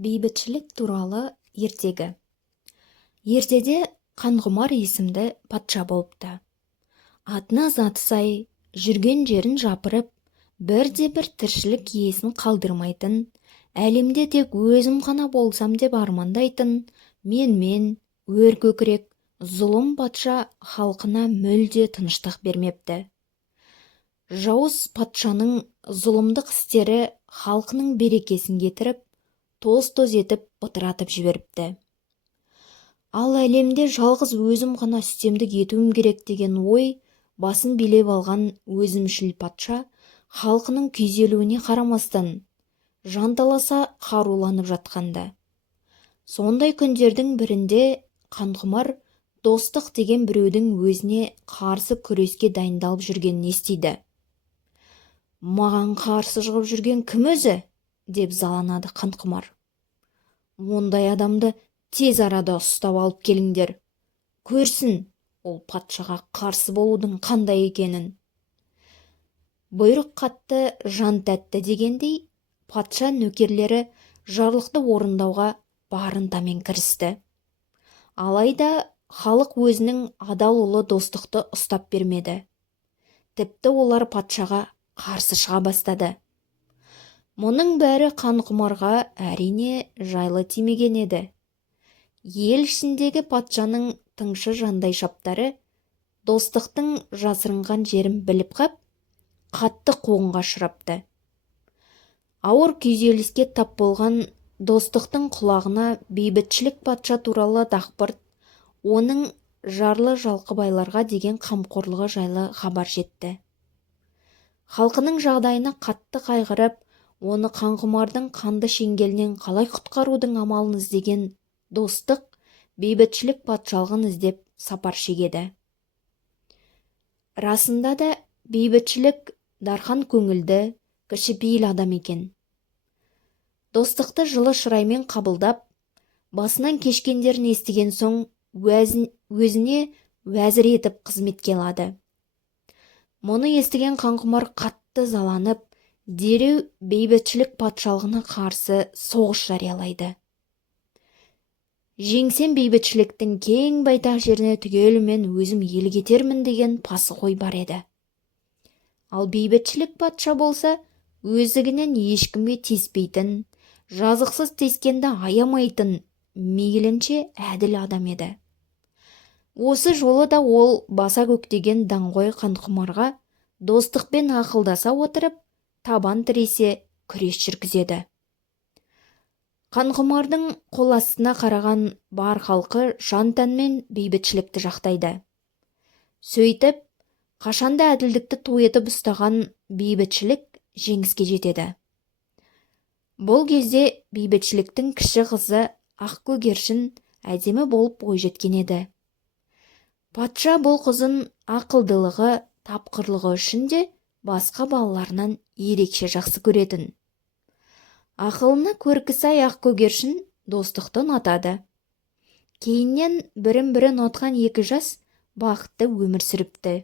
Бейбітшілік туралы ертегі. Ертеде Қанғұмар есімді патша болыпты. Атына заты сай, жүрген жерін жапырып, бірде-бір тіршілік иесін қалдырмайтын, әлемде тек өзім ғана болсам деп армандайтын, менмен өр көкірек, зұлым патша халқына мүлде тыныштық бермепті. Жауыз патшаның зұлымдық істері халқының берекесін кетіріп, тоз-тоз етіп бытыратып жіберіпті. Ал әлемде жалғыз өзім ғана үстемдік етуім керек деген ой басын билеп алған өзімшіл патша халқының күйзелуіне қарамастан жанталаса қаруланып жатқанда. Сондай күндердің бірінде Қанғұмар достық деген біреудің өзіне қарсы күреске дайындалып жүргенін естиді. «Маған қарсы шығып жүрген кім өзі?» деп заланады Қанғұмар. «Ондай адамды тез арада ұстап алып келіңдер. Көрсін ол патшаға қарсы болудың қандай екенін». Бұйрық қатты, жан тәтті дегендей, патша нөкерлері жарлықты орындауға бар ынтамен кірісті. Алайда халық өзінің адал ұлы достықты ұстап бермеді. Тіпті олар патшаға қарсы шыға бастады. Мұның бәрі Қанғұмарға әрине жайлы тимеген еді. Ел ішіндегі патшаның тыңшы жандай шаптары достықтың жасырынған жерін біліп қап, қатты қуғынға ұшырапты. Ауыр күйзеліске тап болған достықтың құлағына бейбітшілік патша туралы дақпырт, оның жарлы жалқыбайларға деген қамқорлығы жайлы хабар жетті. Халқының жағдайына қатты қайғырып, оны Қанғұмардың қанды шеңгелінен қалай құтқарудың амалын іздеген достық бейбітшілік патшалығын іздеп сапар шегеді. Расында да бейбітшілік дархан көңілді, кішіпейіл адам екен. Достықты жылы шыраймен қабылдап, басынан кешкендерін естіген соң өзіне уәзір етіп қызметке алады. Мұны естіген Қанғұмар қатты заланып, дереу бейбітшілік патшалығына қарсы соғыс жариялайды. «Жеңсем бейбітшіліктің кең байтақ жеріне түгелімен өзім ел кетермін» деген пасы қой бар еді. Ал бейбітшілік патша болса, өздігінен ешкімге тиіспейтін, жазықсыз тиіскенді аямайтын, мейлінше әділ адам еді. Осы жолы да ол баса көктеген даңғой Қанғұмарға достықпен ақылдаса отырып, табан тіресе күрес жүргізеді. Қанғұмардың қол астына қараған бар халқы жан-тәнмен бейбітшілікті жақтайды. Сөйтіп, қашанда әділдікті ту етіп ұстаған бейбітшілік жеңіске жетеді. Бұл кезде бейбітшіліктің кіші қызы Ақкөгершін әдемі болып бойжеткен еді. Патша бұл қызын ақылдылығы, тапқырлығы үшін де басқа балаларынан ерекше жақсы көретін. Ақылына көркі сай Ақкөгершін достықты ұнатады. Кейіннен бірін-бірі ұнатқан екі жас бақытты өмір сүріпті.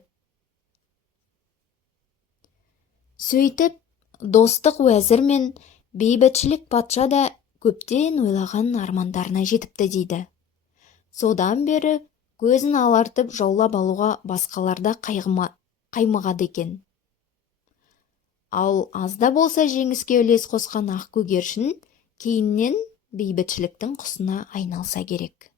Сөйтіп, достық уәзір мен бейбітшілік патша да көптен ойлаған армандарына жетіпті дейді. Содан бері көзін алартып жаулап алуға басқаларда қаймығады екен. Ал азда болса жеңіске үлес қосқан Ақкөгершін кейіннен бейбітшіліктің құсына айналса керек.